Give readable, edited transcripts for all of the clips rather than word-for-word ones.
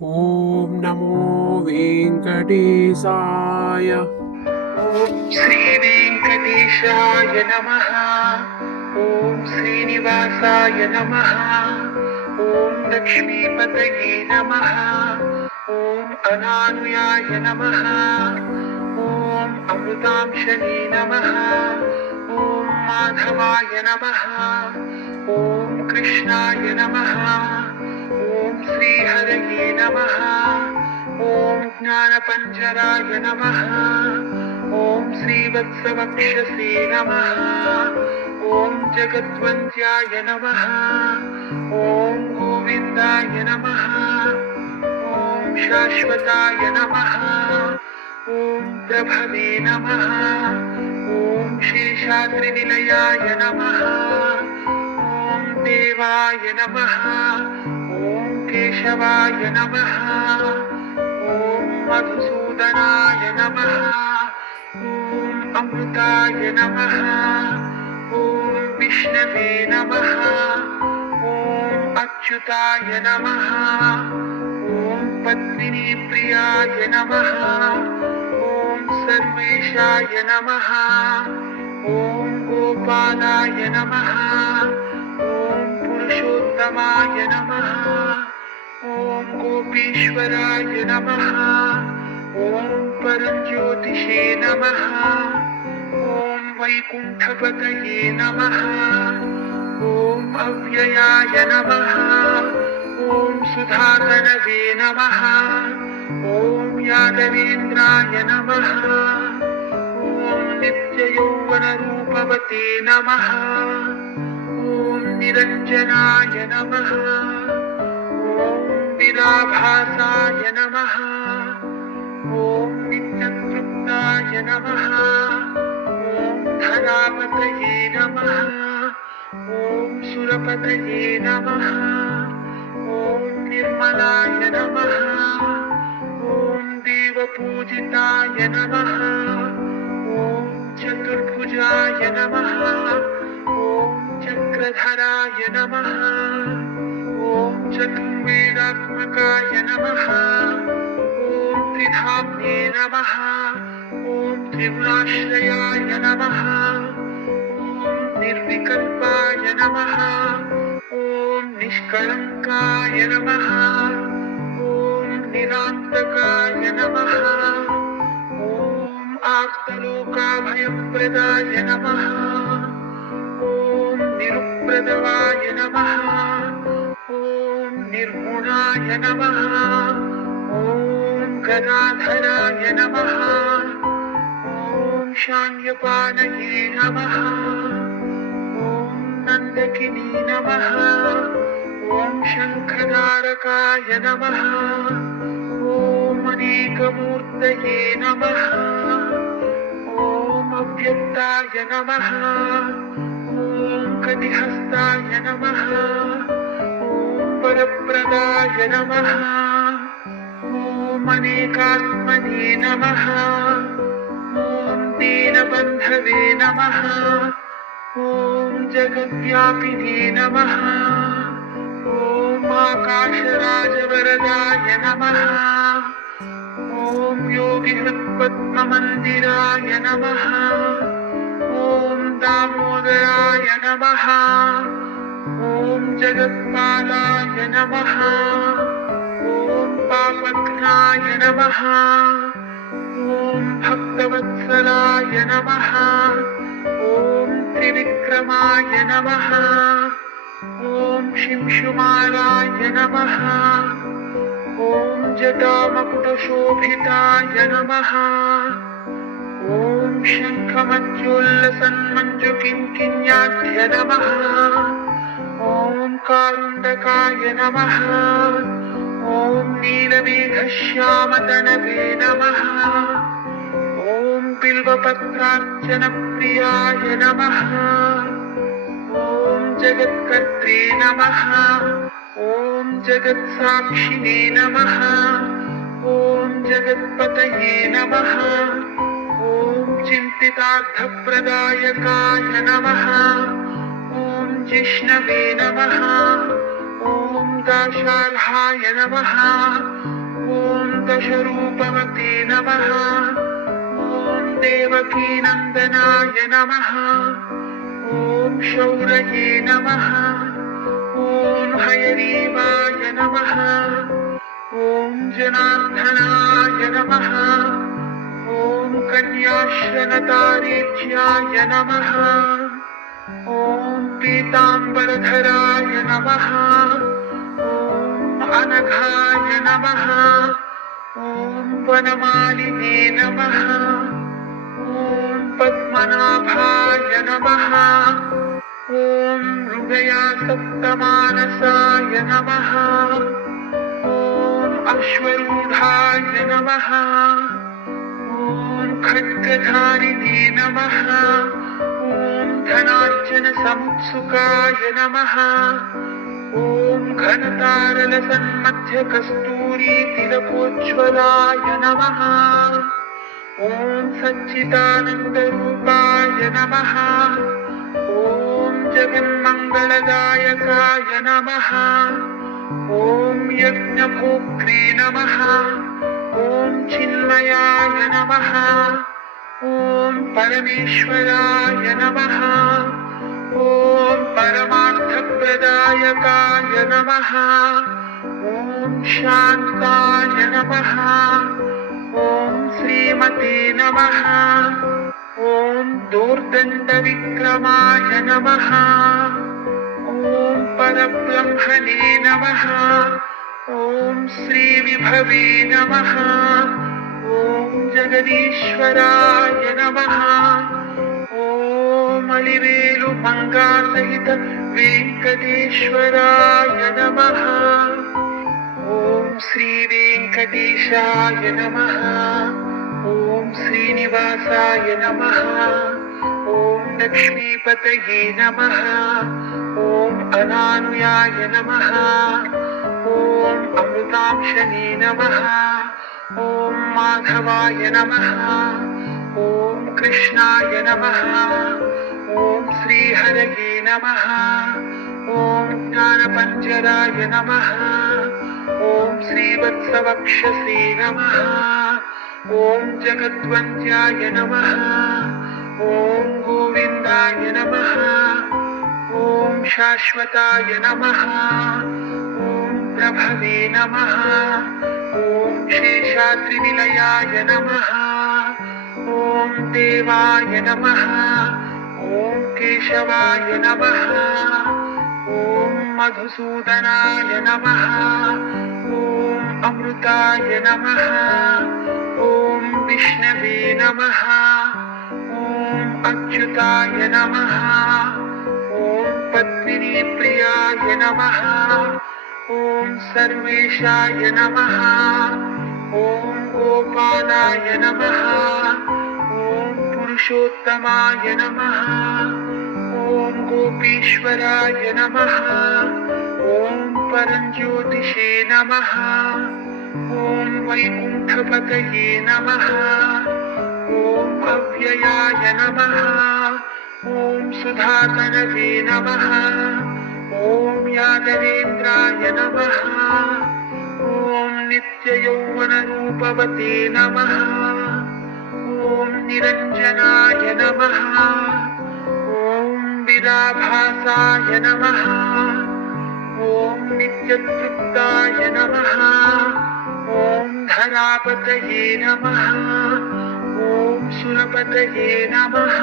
ఓం నమో వెంకటేశాయ. ఓం శ్రీ వెంకటేశాయ నమః. ఓం శ్రీనివాసాయ నమః. ఓం లక్ష్మీపతయే నమః. ఓం అనానుయాయ నమః. ఓం అమృతాంశనే నమః. ఓం మాధవాయ నమః. ఓం కృష్ణాయ నమః. ఓం శ్రీహరయే నమః. ఓం జ్ఞానపంజరాయ నమః. ఓం శ్రీవత్సవక్షసే నమః. ఓం జగద్వంద్యాయ నమః. ఓం గోవిందాయ నమః. ఓం శాశ్వతాయ నమః. ఓం ప్రభవే నమః. ఓం శేషాద్రినిలయాయ నమః. ఓం దేవాయ నమః. ఓం కేశవాయ నమః. ఓం మధుసూదనాయ నమః. ఓం అమృతాయ నమః. ఓం విష్ణవే నమః. ఓం అచ్యుతాయ నమః. ఓం పద్మినీ ప్రియాయ నమః. ఓం సర్వేశాయ నమః. ఓం గోపాలాయ నమః. ఓం పురుషోత్తమాయ నమః. ఓం గోపీశ్వరాయ నమః. ఓం పరంజ్యోతిషే నమః. ఓం వైకుంఠపతయే నమః. ఓం అవ్యయాయ నమః. ఓం సుధాకరవే నమః. ఓం యాదవేంద్రాయ నమః. ఓం నిత్యయౌవనరూపవతే నమః. ఓం నిరంజనాయ నమః. ఓం నిరాభాసాయ నమః. ఓం నిత్యతృప్తాయ నమః. ఓం ధరాపతయే నమః. ఓం సురపతయే నమః. ఓం నిర్మలాయ నమః. ఓం దేవపూజితాయ నమః. ఓం చతుర్భుజాయ నమః. ఓం చక్రధరాయ నమః. ఓం చతుర్వేదాత్మకాయ నమః. ఓం త్రిధామ్నే నమః. ఓం త్రిగుణాశ్రయాయ నమః. ఓం నిర్వికల్పాయ నమః. ఓం నిష్కళంకాయ నమః. ఓం నిరాంతకాయ నమః. ఓం ఆప్తలోకాభయప్రదాయ నమః. ఓం నిరుప్రదవాయ నమః. ఓం నిర్గుణాయ నమః. ఓం గదాధరాయ నమః. ఓం శాంయపానయే నమః. ఓం నందకినీ నమః. ఓం శంఖధారకాయ నమః. ఓం అనేకమూర్తయే నమః. ఓం అవ్యక్తాయ నమః. ఓం కటిహస్తాయ నమః. ఓం వరప్రదాయ నమః. ఓం అనేకాత్మనే నమః. ఓం దీనబంధవే నమః. ఓం జగద్వ్యాపినే నమః. ఓం ఆకాశరాజవరదాయ నమః. ఓం యోగిహృత్పద్మమందిరాయ నమః. ఓం దామోదరాయ నమః. ఓం జగత్పాలాయ నమః. ఓం పాపఘ్నాయ నమః. ఓం భక్తవత్సలాయ నమః. ఓం త్రివిక్రమాయ నమః. ఓం శింశుమాలాయ నమః. ఓం జటామకుటశోభితాయ నమః. ఓం శంఖమంజుల్లసన్మంజుకింకిన్యాఢ్య నమః. ఓం కారుండకాయ నమః. ఓం నీలమేఘశ్యామతనవే నమః. ఓం బిల్వపత్రార్చన ప్రియాయ నమః. ఓం జగత్కర్త్రే నమః. ఓం జగత్సాక్షిణే నమః. ఓం జగత్పతయే నమః. ఓం చింతితార్థప్రదాయకాయ నమః. ఓం జిష్ణవే నమః. ఓం दाशार्हाय नमः ॐ दशरूपवते नमः ॐ देवकीनन्दनाय नमः ॐ शौरये नमः ॐ हयग्रीवाय नमः ॐ जनार्दनाय नमः ॐ कन्याश्रनतारेज्याय नमः ॐ पीताम्बरधराय नमः ॐ अनघाय नमः ॐ वनमालिने नमः ॐ पद्मनाभाय नमः ॐ हृदयासक्तमानसाय नमः ॐ अश्वरूढाय नमः ॐ खड्गधारिणे नमः ॐ धनार्जनसमुत्सुकाय नमः ॐ घनतारलसन्मध्यकस्तूरीतिलकोज्ज्वलाय नमः ॐ सच्चिदानन्दरूपाय नमः ॐ जगन्मङ्गलदायकाय नमः ॐ यज्ञभोक्त्रे नमः ॐ चिन्मयाय नमः ॐ परमेश्वराय नमः ॐ परमार्थप्रदायकाय नमः ॐ शान्ताय नमः ॐ श्रीमते नमः ॐ दोर्दण्डविक्रमाय नमः ॐ परब्रह्मणे नमः ॐ श्रीविभवे नमः ॐ जगदीश्वराय नमः ॐ अलिवेलु मंगासहित वेंकटेश्वराय नमः ॐ श्री वेंकटेशाय नमः ॐ श्रीनिवासाय नमः ॐ लक्ष्मीपतये नमः ॐ अनानुयाय नमः ॐ अमृतांशने नमः ॐ माधवाय नमः ॐ कृष्णाय नमः ॐ श्रीहरये नमः ॐ ज्ञानपञ्जराय नमः ॐ श्रीवत्सवक्षसे नमः ॐ जगद्वन्द्याय नमः ॐ गोविन्दाय नमः ॐ शाश्वताय नमः ॐ प्रभवे नमः ॐ शेषाद्रिनिलयाय नमः ॐ देवाय नमः ॐ केशवाय नमः ॐ मधुसूदनाय नमः ॐ अमृताय नमः ॐ विष्णवे नमः ॐ अच्युताय नमः ॐ पद्मिनीप्रियाय नमः ॐ सर्वेशाय नमः ॐ गोपालाय नमः ॐ पुरुषोत्तमाय नमः ॐ गोपीश्वराय नमः ॐ परञ्ज्योतिषे नमः ॐ वैकुण्ठपतये नमः ॐ अव्ययाय नमः ॐ सुधातनवे नमः ॐ यादवेन्द्राय नमः ॐ नित्ययौवनरूपवते नमः ॐ निरञ्जनाय नमः ॐ विराभासाय नमः ॐ नित्यतृप्ताय नमः ॐ धरापतये नमः ॐ सुरपतये नमः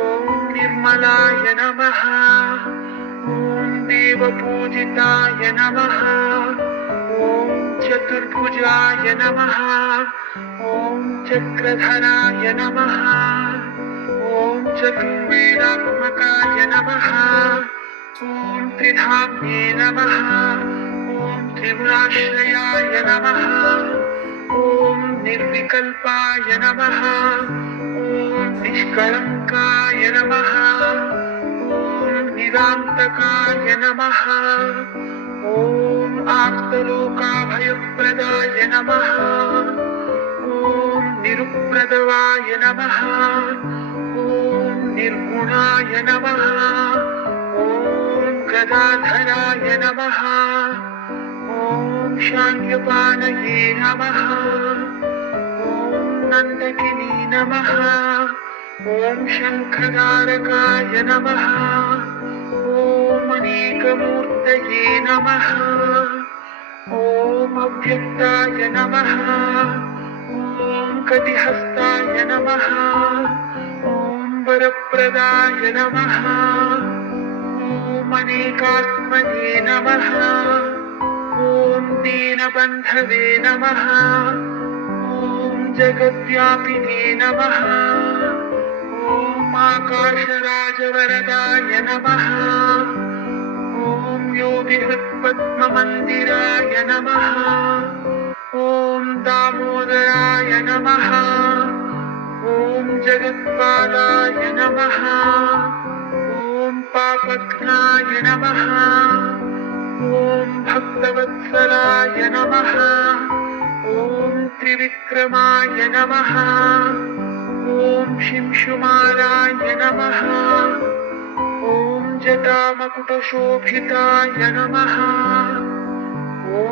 ॐ निर्मलाय नमः ॐ देवपूजिताय नमः ॐ चतुर्भुजाय नमः ॐ चक्रधराय नमः ॐ चतुर्वेदात्मकाय नमः ॐ त्रिधाम्ये नमः ॐ त्रिगुणाश्रयाय नमः ॐ निर्विकल्पाय नमः ॐ निष्कलङ्काय नमः ॐ निरान्तकाय नमः ॐ आर्तलोकाभयप्रदाय नमः ॐ निरुप्रदवाय नमः ॐ निर्गुणाय नमः ॐ गदाधराय नमः। ॐ शान्त्यपाणये नमः। ॐ नन्दकिनी नमः। ॐ शङ्खधारकाय नमः। ॐ अनेकमूर्तये नमः। ॐ अव्यक्ताय नमः। ॐ कटिहस्ताय नमः। ॐ वरप्रदाय नमः। ॐ अनेकात्मने नमः। ॐ दीनबन्धवे नमः। ॐ जगद्व्यापिने नमः। ॐ आकाशराजवरदाय नमः। ॐ योगिहृत्पद्ममन्दिराय नमः। ॐ दामोदराय नमः। ॐ जगत्पालाय नमः। ॐ पापघ्नाय नमः। ॐ भक्तवत्सलाय नमः। ॐ त्रिविक्रमाय नमः। ॐ शिंशुमालाय नमः। ॐ जटामकुटशोभिताय नमः। ॐ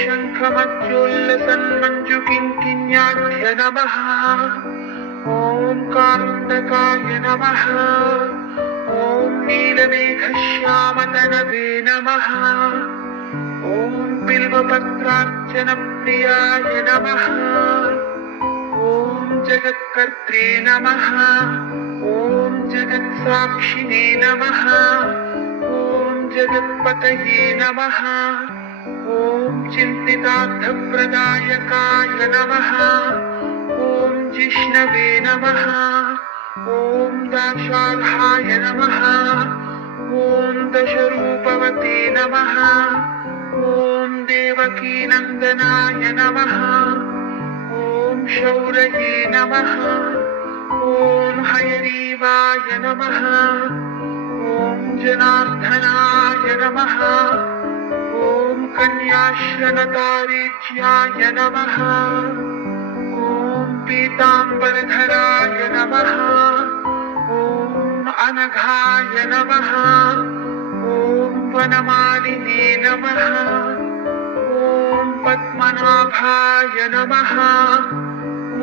शङ्खमध्योल्लसन्मञ्जुकिङ्किण्याढ्य नमः। ॐ कारुण्डकाय नमः। ॐ नीलमेघश्यामतनवे नमः। ॐ बिल्वपत्रार्चनप्रियाय नमः। ॐ जगत्कर्त्रे नमः। ॐ जगत्साक्षिणे नमः। ॐ जगत्पतये नमः। ॐ चिन्तितार्थप्रदायकाय नमः। ॐ जिष्णवे नमः। ॐ दाशार्हाय नमः। ॐ दशरूपवते नमः। ॐ देवकीनन्दनाय नमः। ॐ शौरये नमः। ॐ हयग्रीवाय नमः। ॐ जनार्दनाय नमः। ॐ कन्याश्रनतारेज्याय नमः। ॐ पीताम्बरधराय नमः। ॐ अनघाय नमः। ॐ वनमालिने नमः। ॐ पद्मनाभाय नमः।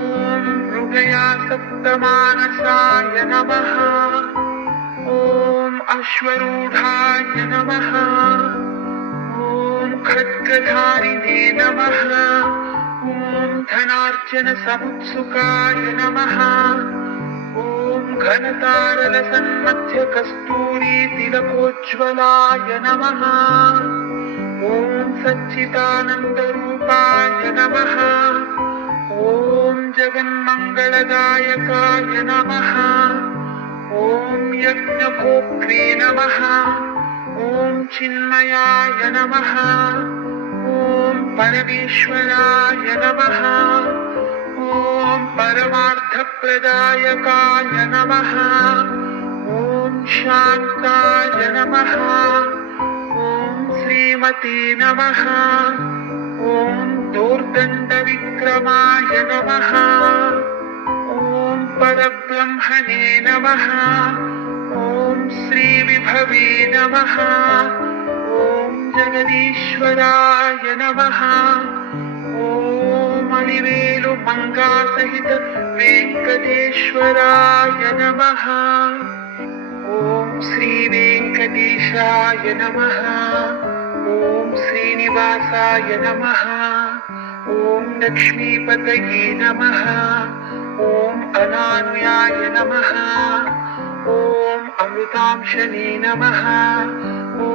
ॐ मृगयासक्तमानसाय नमः। ॐ अश्वरूढाय नमः। ॐ खड्गधारिणे नमः। ॐ धनार्जनसमुत्सुकाय नमः। ॐ घनतारलसन्मध्यकस्तूरीतिलकोज्ज्वलाय नमः। ॐ सच्चिदानन्दरूपाय नमः। ॐ जगन्मङ्गलदायकाय नमः। ॐ यज्ञभोक्त्रे नमः। ॐ चिन्मयाय नमः। ॐ परमेश्वराय नमः। ॐ परमार्थप्रदायकाय नमः। ॐ शान्ताय नमः। ॐ श्रीमते नमः। ॐ दोर्दण्डविक्रमाय नमः। ॐ परब्रह्मणे नमः। ॐ श्रीविभवे नमः। ॐ जगदीश्वराय नमः। ॐ अलिवेलु मंगासहित वेंकटेश्वराय नमः। ॐ श्री वेंकटेशाय नमः। ॐ श्रीनिवासाय नमः। ॐ लक्ष्मीपतये नमः। ॐ अनानुयाय नमः। ॐ अमृतांशने नमः। ॐ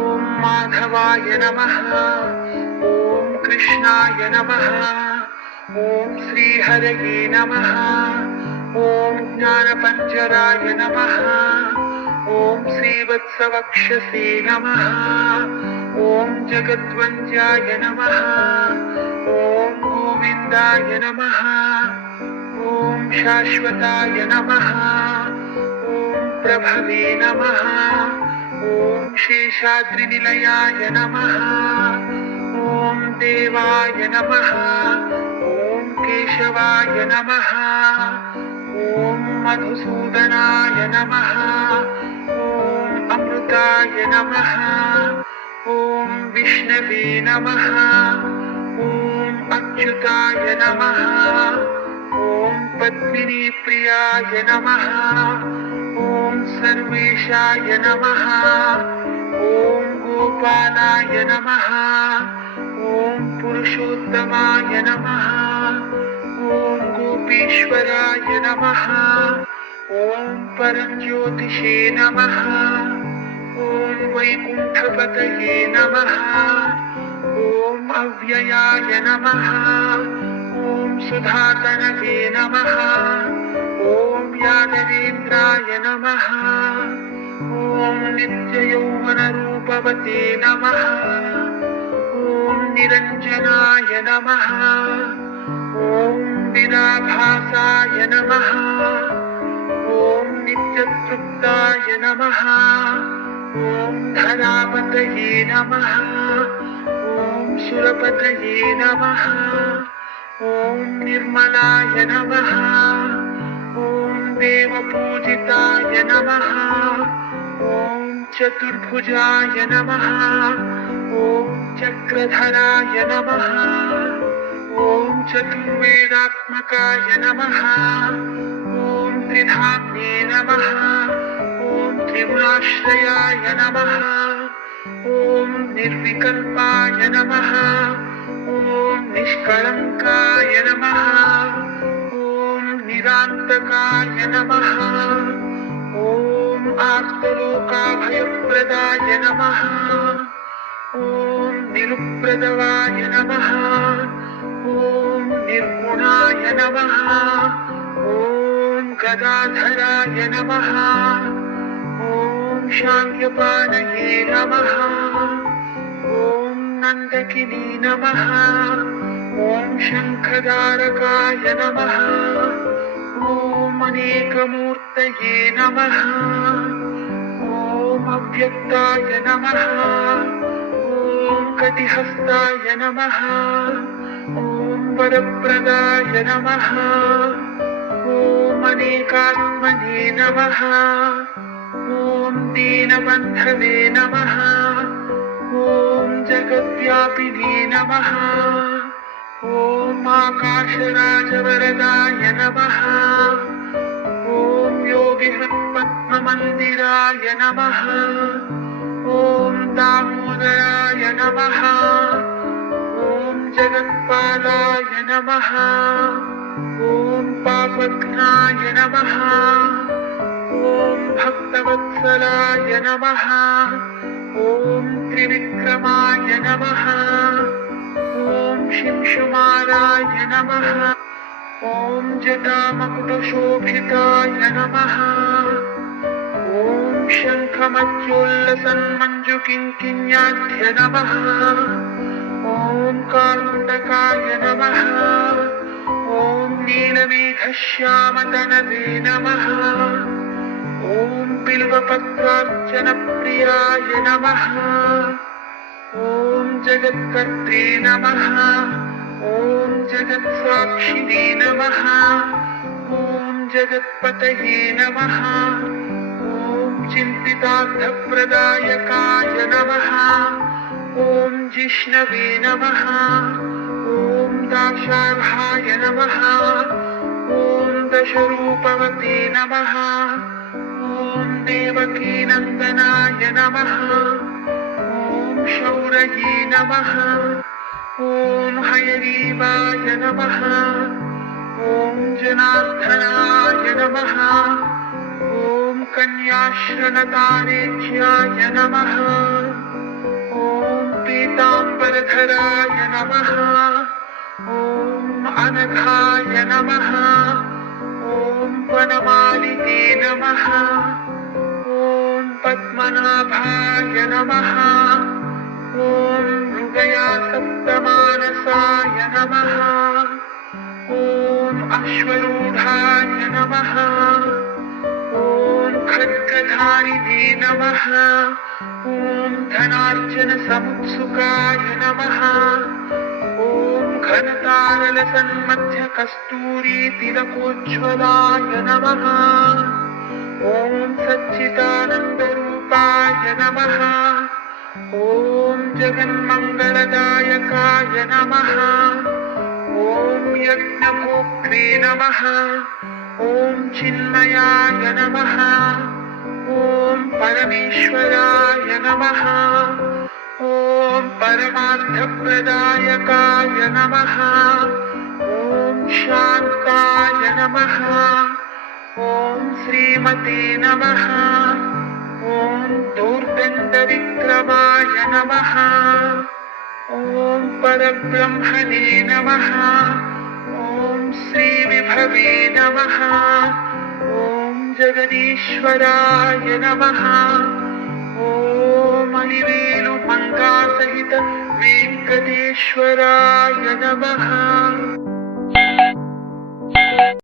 माधवाय नमः। ॐ कृष्णाय नमः। ॐ श्रीहरये नमः। ॐ ज्ञानपञ्जराय नमः। ॐ श्रीवत्सवक्षसे नमः। ॐ जगद्वन्द्याय नमः। ॐ गोविन्दाय नमः। ॐ शाश्वताय नमः। ॐ प्रभवे नमः। ॐ शेषाद्रिनिलयाय नमः। ॐ देवाय नमः। ॐ केशवाय नमः। ॐ मधुसूदनाय नमः। ॐ अमृत गोविन्दाय नमः। ॐ विष्णवे नमः। ॐ अच्युताय नमः। ॐ पद्मिनीप्रियाय नमः। ॐ सर्वेशाय नमः। ॐ गोपालाय नमः। ॐ पुरुषोत्तमाय नमः। ॐ गोपीश्वराय नमः। ॐ परज्योतिषे नमः। ॐ वैकुण्ठपतये नमः। ॐ अव्ययाय नमः। ॐ सुधातनवे नमः। ॐ यादवेन्द्राय नमः। ॐ नित्ययौवनरूपवते नमः। ॐ निरञ्जनाय नमः। ॐ विराभासाय नमः। ॐ नित्यतृप्ताय नमः। ॐ धनापतये नमः। ॐ सुरपतये नमः। ॐ निर्मलाय नमः। ॐ देवपूजिताय नमः। ॐ चतुर्भुजाय नमः। ॐ चक्रधराय नमः। ॐ चतुर्वेदात्मकाय नमः। ॐ त्रिधाम्ने नमः। ॐ त्रिगुणाश्रयाय नमः। ॐ निर्विकल्पाय नमः। ॐ निष्कळङ्काय नमः। ॐ निरान्तकाय नमः। ॐ आर्तलोकाभयप्रदाय नमः। ॐ निरुप्रदवाय नमः। ॐ निर्गुणाय नमः। ॐ गदाधराय नमः। ॐ शाङ्ग्यपाणये नमः। ॐ नन्दकिनी नमः। ॐ शङ्खधारकाय नमः। ॐ अनेकमूर्तये नमः। ॐ अव्यक्ताय नमः। ॐ कटिहस्ताय नमः। ॐ वरप्रदाय नमः। ॐ अनेकात्मने नमः। ॐ दीनबन्धवे नमः। ॐ जगद्व्यापिने नमः। ॐ आकाशराजवरदाय नमः। ॐ योगिहृत्पद्ममन्दिराय नमः। ॐ दामोदराय नमः। ॐ जगत्पालाय नमः। ॐ पापघ्नाय नमः। ॐ भक्तवत्सलाय नमः। ॐ त्रिविक्रमाय नमः। ॐ शिंशुमाराय नमः। ॐ जटामकुटशोभिताय नमः। ॐ शङ्खमध्योल्लसन्मञ्जुकिङ्किण्याढ्य नमः। ॐ कारुण्डकाय नमः। ॐ नीलमेघश्यामतनवे नमः। ॐ बिल्वपत्रार्चनप्रियाय नमः। ॐ जगत्कर्त्रे नमः। ॐ जगत्साक्षिणे नमः। ॐ जगत्पतये नमः। ॐ चिन्तितार्थप्रदायकाय नमः। ॐ जिष्णवे नमः। ॐ दाशार्हाय नमः। ॐ दशरूपवते नमः। ॐ देवकीनन्दनाय नमः। ॐ शौरये नमः। ॐ हयग्रीवाय नमः। ॐ जनार्दनाय नमः। ॐ कन्याश्रनतारेज्याय नमः। ॐ पीताम्बरधराय नमः। ॐ अनघाय नमः। ॐ वनमालिने नमः। ॐ पद्मनाभाय नमः। ॐ मृगयासप्तमानसाय नमः। ॐ अश्वरूढाय नमः। ॐ खड्गधारिणे नमः। ॐ धनार्जनसमुत्सुकाय नमः। ॐ घनतारलसन्मध्यकस्तूरीतिलकोज्ज्वलाय नमः। ॐ सच्चिदानन्दरूप स्वरूपाय नमः ॐ जगन्मङ्गलदायकाय नमः ॐ यज्ञभोक्त्रे नमः ॐ चिन्मयाय नमः ॐ परमेश्वराय नमः ॐ परमार्थप्रदायकाय नमः ॐ शान्ताय नमः ॐ श्रीमते नमः ॐ दूर्दण्डविक्रमाय नमः ॐ परब्रह्मणे नमः ॐ श्रीविभवे नमः ॐ जगदीश्वराय नमः ॐ अलिवेलुमङ्गासहित वेङ्कटेश्वराय नमः।